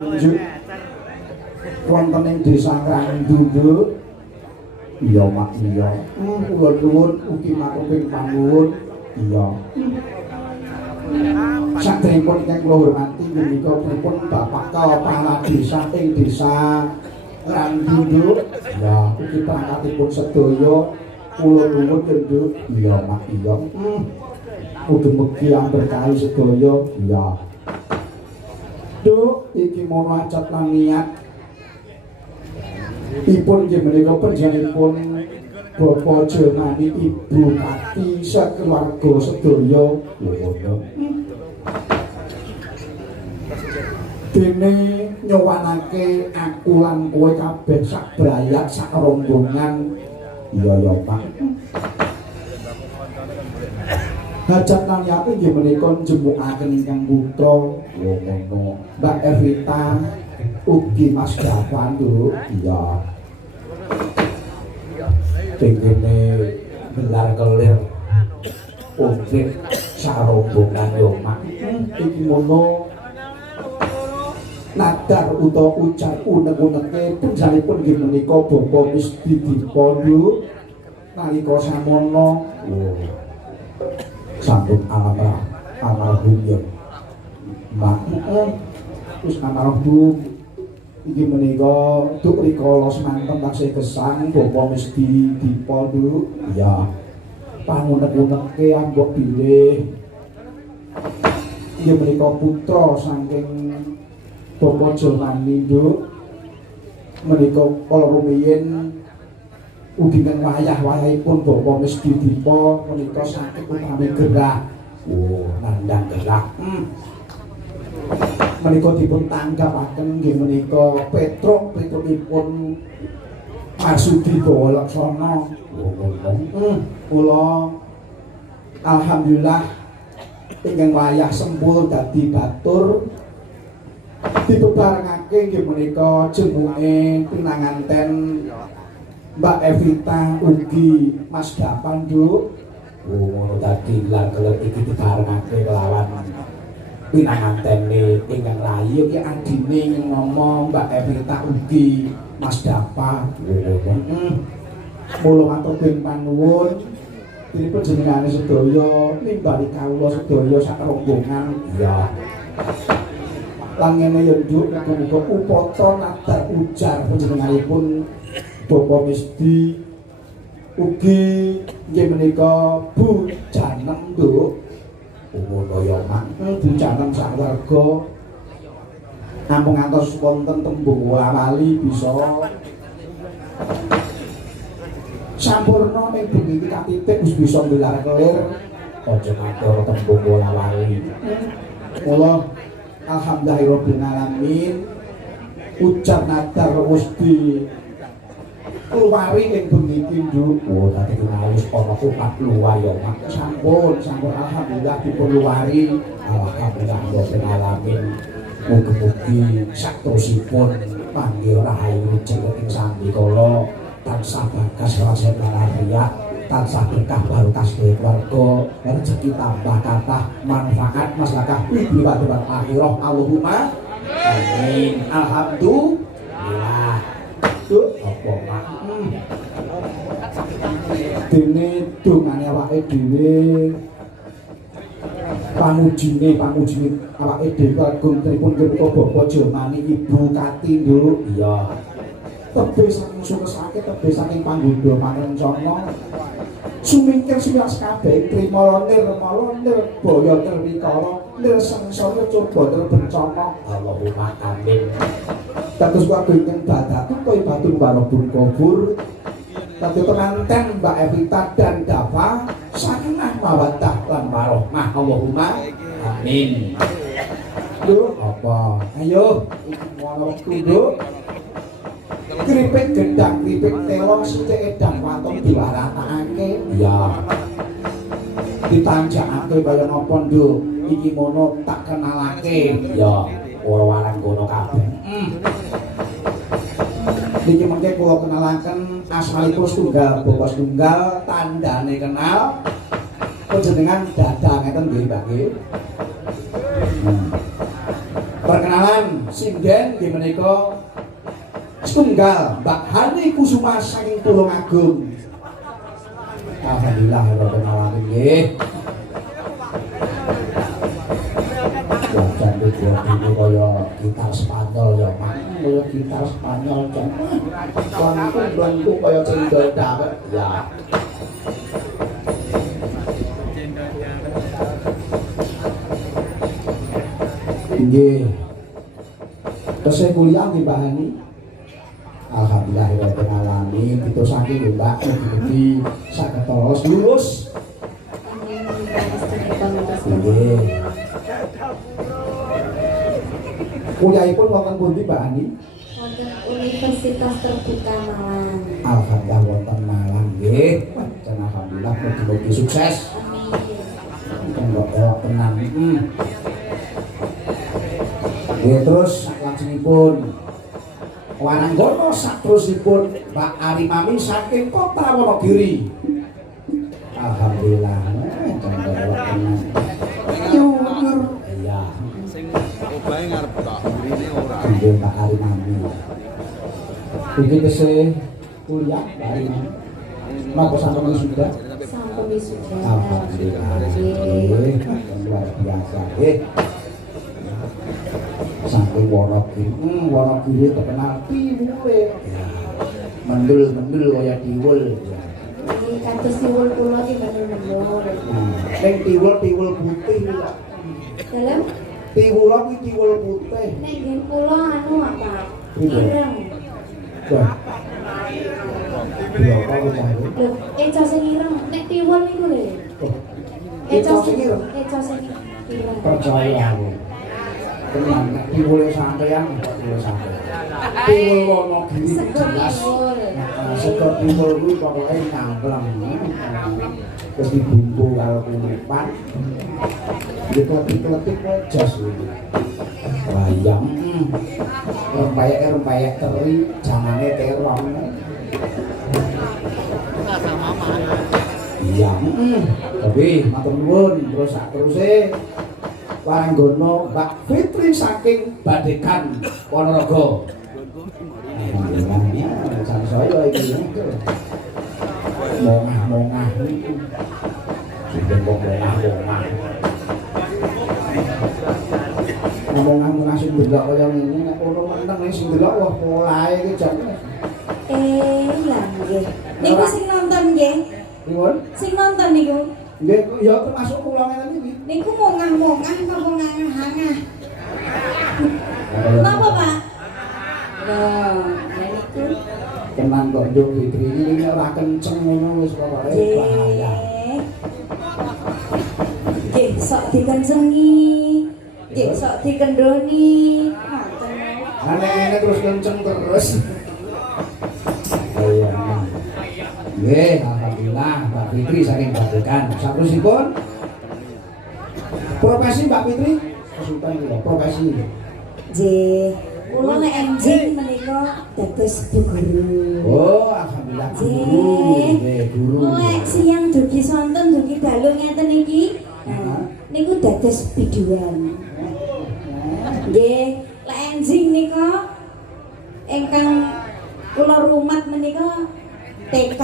Tunjuk wonten ing desa Krangdunduk. Iya mak iya. Kula nuwun ugi makuping panuwun. Iya. Saderengipun ingkang kula hormati menika pripun Bapak Kepala Desa ing desa Krangdunduk. Ya, ugi pangkatipun sedaya kula nuwun Nduk. Iya mak iya. Mugi-mugi amberkahi sedaya. Iya. Duk, iki mono acat lan niat. Ipun nggih menika panjenenganipun Bapak Jelmani Ibu Kati sakeluarga sedaya. Dene nyowanake aku lan kowe kabeh sak brayat sak rombongan. Iya ya Pak. Hajat lan yati nggih menika njemukaken ingkang putra ngono. Mbak Evita ugi Mas Davan Nduk. Iya. Tengene gelar kelir ugi sarombongan yo Mak. Iki mono nadar utawa ucap unek-uneke panjenenganipun nggih menika Bapak Misdi Dipondo nalika samono. Sampun almarhum ya Mbak terus almarhum iki menika Duk rikala semanten taksih gesang Bapak Misdi Dipondo. Ya pangunek-uneke ambok bilih iki menika putra saking Bapak Jelmani Nduk menika kala rumiyin ugi kang wayah-wayahipun Bapak Misdi Dipo menika sakit utami gerah. Nandang gerah. Menika dipun tanggapaken nggih menika Petrukipun Marsudi Bawa Laksana. Kula alhamdulillah ingkang wayah sempul dadi batur dibebarengake nggih menika jenenge pinanganten Mbak Evita ugi Mas Davan Nduk. Ngono dadi lan kelep iki dibarengake kelawan pinangantene ingkang rayi iki adine ngomong Mbak Evita ugi Mas Davan. Mula matur panuwun dipun jenengane sedaya nimbali kawula sedaya sak rombongan. Iya. Lan ngene ya Nduk muga-muga upata nadar ujar panjenenganipun Bapak Misdi ugi nggih menika Bu Janem Nduk. Ngono ya Mak. Bu Janem sawarga namung ngantos wonten tembung wali bisa sampurna ing bengi katitik wis bisa gelar kelir aja matur tembung wali. Mula alhamdulillahirabbil alamin ujar nadar wis keluari yang bengi Nduk. Tadi kenalus ana umat luar ya Mak. Sampun alhamdulillah dipeluari. Alhamdulillah rabbil alamin. Mugi-mugi saktosipun panggih rahayu jeneng sami kala tansah bagas rasen lariyah, tansah berkah barokah keluarga, rezeki tambah kathah, manfaat maslahah ibu badan akhirah. Allahumma amin. Alhamdulillah. Apa Mak? Dene dongane awake dhewe pamujine awake dhewe kagum tripun menika Bapak Jelmani Ibu Kati Nduk. Iya. Tebih saking sukesake tebih saking panggudha marencana sumingkir siwas kabeh trima lir boyo lir rikala lir sengsara coba lir bencana. Allahumma amin. Dados wae ingkang badatu koyo batu barobun kubur. Dadi penganten Mbak Evita dan Dava sakinah mawaddah lan warahmah. Allahumma amin. Lho apa? Ayo iki mono Nduk. Kripik gendang, kripik telo, sithik edang watung diwaratakake. Iya. Ditanjakake kaya napa Nduk? Iki mono tak kenalake. Ya, ora warang kono kabeh. Niki mengke kula kenalaken asmanipun setunggal Bapak setunggal tandane kenal panjenengan dadah ngeten nggih Mbak nggih. Perkenalan sinden nggih menika setunggal Mbak Hani Kusuma saking Tulungagung. Alhamdulillah rabbil alamin nggih. Jangan dibuat ini kaya gitar Spanyol ya, kaya gitar Spanyol jangan bantu kaya cendol dawet ya. Nggih. Tesih kuliah nggih Mbak Hani. Alhamdulillah rabbil alamin itu saking Mbak mugi saged terus lulus. Nggih. Kuliahipun wonten pundi Mbak Ani? Wonten Universitas Terbuka Malang. Alhamdulillah wonten Malang nggih. Alhamdulillah mugi-mugi sukses. Amin. Kanggo elok tenan. Nggih terus saklajengipun Waranggono saterusipun Mbak Arimami saking Kota Wonogiri. Alhamdulillah kanggo elok tenan. Iya. Obahe ngarep tok, mrene ora. Nggih Mbak Arimami. Iki tesih kuliah Mbak Arimami. Napa sampun sudah? Sampun wisuda. Alhamdulillah. Nggih, luar biasa nggih. Saking Wonogiri terkenal tiwule. Mendul kaya tiwul. Ini kados tiwul kula ki mendul-mendul. Ning tiwul putih kok. Dalam Tiwul kuwi tiwul putih. nek ngen kula anu apa? Iya. Ireng. Wah. Iya, kalau cari. Lho, eco sing ireng nek tiwul niku lho. Eco sing ireng? Eco sing ireng. Percaya aku. Tenang, nek tiwul sampeyan kok tiwul sampeyan. Tiwul Wonogiri jelas. Sekor tiwul kuwi pokoke nangkleng. Terus dibumbu karo kulipan. Diklepik-klepik jas iki. Bayam. Rempeyek teri, jangane terong. Iya. Tapi matur nuwun terus sak teruse Waranggono Mbak Fitri saking Badekan Ponorogo. Alhamdulillah, jan saya iki. Mongah niku. Sing mongah. Ngomong-ngomong sing delok kaya ngene nek ono meneng sing delok wah polahe iki jan. Lah nggih. Niku sing nonton nggih. Nuwun. Sing nonton niku. Nggih ya termasuk kula ngene iki. Niku mongah-mongah apa ngangah-ngangah? Napa, Pak? Lah, niku Tenan kok Nduk Fitri ini ora kenceng ngono wis pokoke bahaya. Nggih, sok dikencengi. Nggih, sok dikendoni. Ngoten. Nek ngene terus kenceng terus. Iya. Nggih, alhamdulillah Mbak Fitri saking Badekan. Saterusipun profesi Mbak Fitri kesupen kula profesi. Nggih, kula nek enjing menika dados guru. Oh, alhamdulillah guru. Nggih, guru. Mulai siang dugi sonten dugi dalu ngeten iki. Nah, niku dados biduan. Nggih, lek enjing nika ingkang kula rumat menika TK.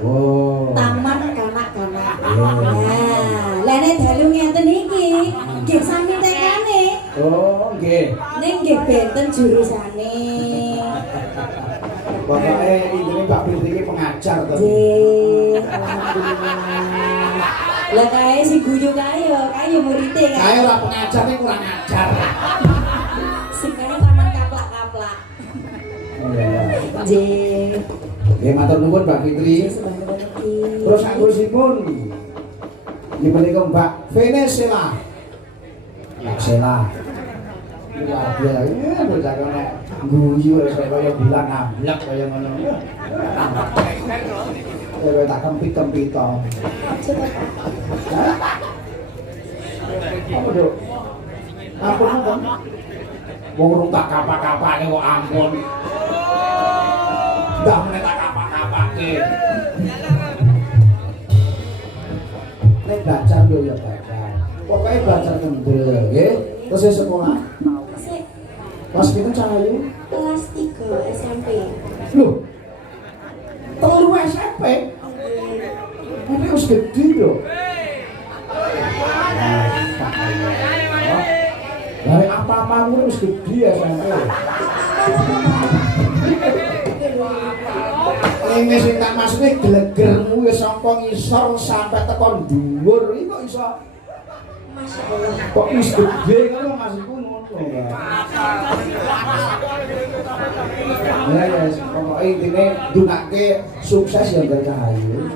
Oh. Taman kanak-kanak. Nah, lek nek dalu ngeten iki nggih sami TK-ne. Oh, nggih. Ning nggih benten jurusane. Pokoke intine Mbak Fitri iki pengajar to. Nggih, alhamdulillah. Lah kae si guyu kae yo murite kae. Kae ora pengajar ning kurang ajar. Sing kae taman kaplak-kaplak. Nggih. Nggih matur nuwun Mbak Fitri. Terus sakurusipun nggih menika Mbak Venezuela. Mbak Sela. Luar biasa ya bocah kene guyu wis kaya bilang ngablek kaya ngono. Kowe tak kempit-kempit to. Apa Duk? Ampun ampun. Wong urung tak kapak-kapake kok ampun. Ndak meneh tak kapak-kapake. Nek belajar yo ya belajar. Pokoke belajar kendel nggih. Terus sekolah. Kelas pinten Cahayu? Kelas 3 SMP. Loh. Telu SMP. Ini harus gede lho. Dari apa-apa harus gede ya SMP. Ini sing tak maksudnya gelegermu ya saka ngisor sampai tekan dhuwur iki kok iso. Masya Allah. Kok wis gede ngono maksudku ngono. Ya ya pokoke intine ndungake sukses ya Mbak Cahayu.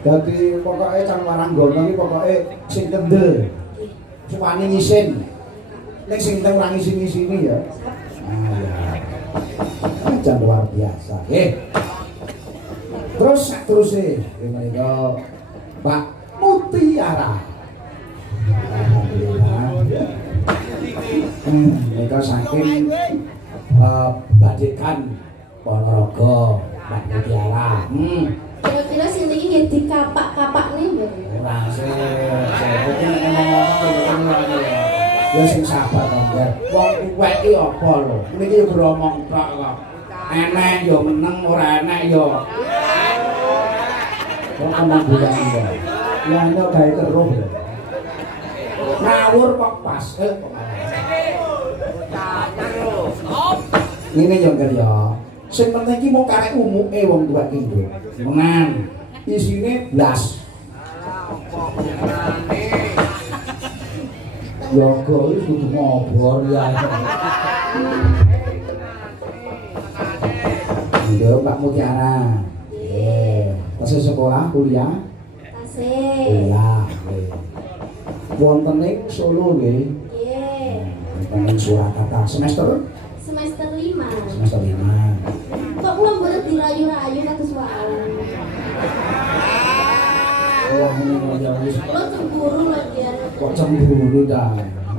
Dadi pokoke Cang Waranggono iki pokoke sing kendel. Suwane ngisin. Nek sing teng ora ngisin-ngisini ya. Jan luar biasa. Terus terusé menika Mbak Mutiara. Alhamdulillah. Mereka saking Badekan Ponorogo Mbak Mutiara. Kira-kira sing iki nggih dikapak-kapakne mboten? Ora sih. Ya sing sabar to, Mbak. Wong kuwek iki apa lho? Niki yo gromong tok kok. Enek yo meneng ora enek yo. Kok ngomong bulan ya. Ya nek gawe terus. Ngawur kok pas. Ini yo Ngger ya. Sing penting iki mau karek umuke wong tuwa iki lho. Menan. Isine blas. Yoga iki kudu ngobor ya. Yo Mbak Mutiara. Tasih sekolah kuliah? Tasih. Kuliah. Wonten ing Solo nggih. Nggih. Wonten ing Surakarta semester Semester 5. semester 5. Kok kula mboten dirayu-rayu kados wau. Wah ini ya wis Kula cemburu lagi ya. kok cemburu dah.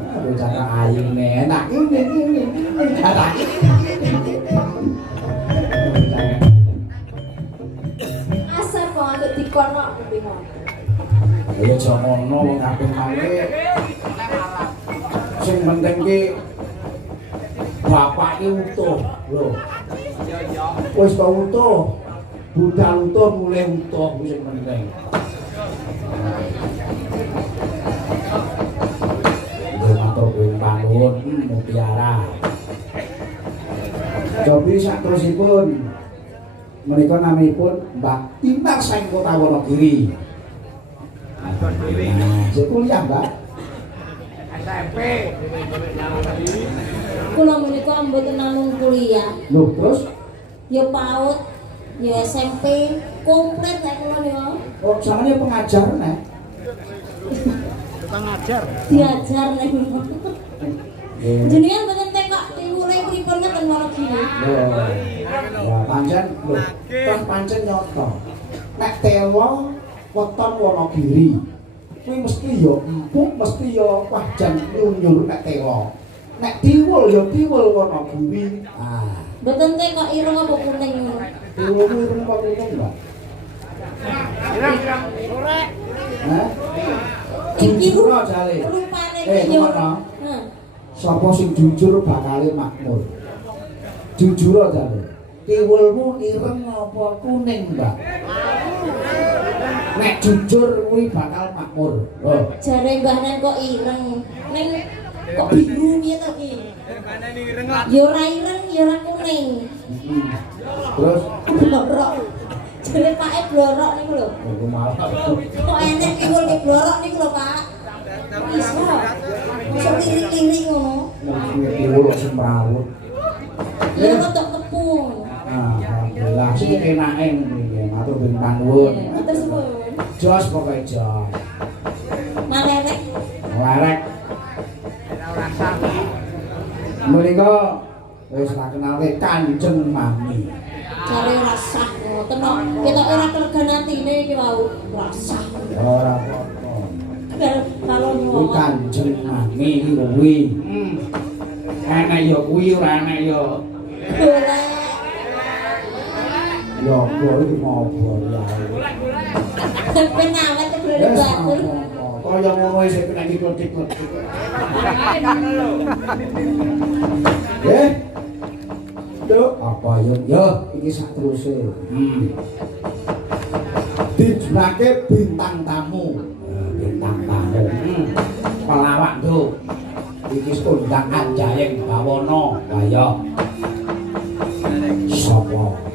Aduh cara ayune enak ini. Enak. Asal kok antuk dikono bingung. Ya jamono wong kaping mangke. Sing penting ki bapake utuh lho. Wis to utuh. Budal utuh mulih utuh sing penting. Matur panuwun Mutiara. Cobi saterusipun menika namipun Mbak Tinar saking Kota Wonogiri. Nah, kuliah Mbak. SMP. Kula menika mboten namung kuliah, Loh, terus ya PAUD, ya SMP, komplit nek kula niku. oh samane pengajar nek. Tukang ngajar. Diajar nek. Jenengan mboten tekok tiwule pripun ngeten Wonogiri. Ya pancen lho, kan pancen nyoto. Nek tewa weton Wonogiri. Kuwi mesti ya empuk, mesti ya wajan nyunyur nek tewa. Nek tiwul ya tiwul Wonogiri. Ah, Mboten tekok ireng apa kuning ngono. tiwul kuwi ireng apa kuning, Mbak? Irang sore. Hah? Iki Jujur jale. rupane Eh, yo. ngono. Heeh. Sapa sing jujur bakale makmur. Jujur jale. Tiwulmu ireng apa kuning, Mbak? Nek jujur kuwi bakal makmur. Loh. Jare Mbah Nen kok ireng. Ning kok biru piye to iki? Ya ora ireng, ya ora kuning. Terus Blorok. Jare pake blorok niku lho. aku malah Kok enek tiwul ke blorok niku lho, Pak. Iso. Iso lirik-lirik ngono. tiwul sing merawut. Ya rodok tepung. Nah, alhamdulillah sing enake ngene. Matur panuwun. Matur suwun. Jos pokoke jos. Malerek. Larek. Menika wis tak kenale Kanjeng Mami. Jare rasah ngoten kok. Ketoke ora kelegan atine iki wau. Rasah. Ora apa-apa. Kalau Kuwi nyuwun. Kanjeng Mami iki kuwi. Enak ya kuwi ora enak ya. Golek. Ya kok iki ngopo ya. Ben awet Wes batur. apa-apa. kaya ngono sing kena diklotik. Nggih. Duk, apa yo iki sak teruse. Dijulake bintang tamu. Bintang tamu. Pelawak Nduk. Iki undang Anjayeng Bawana. Lah yo. Sapa?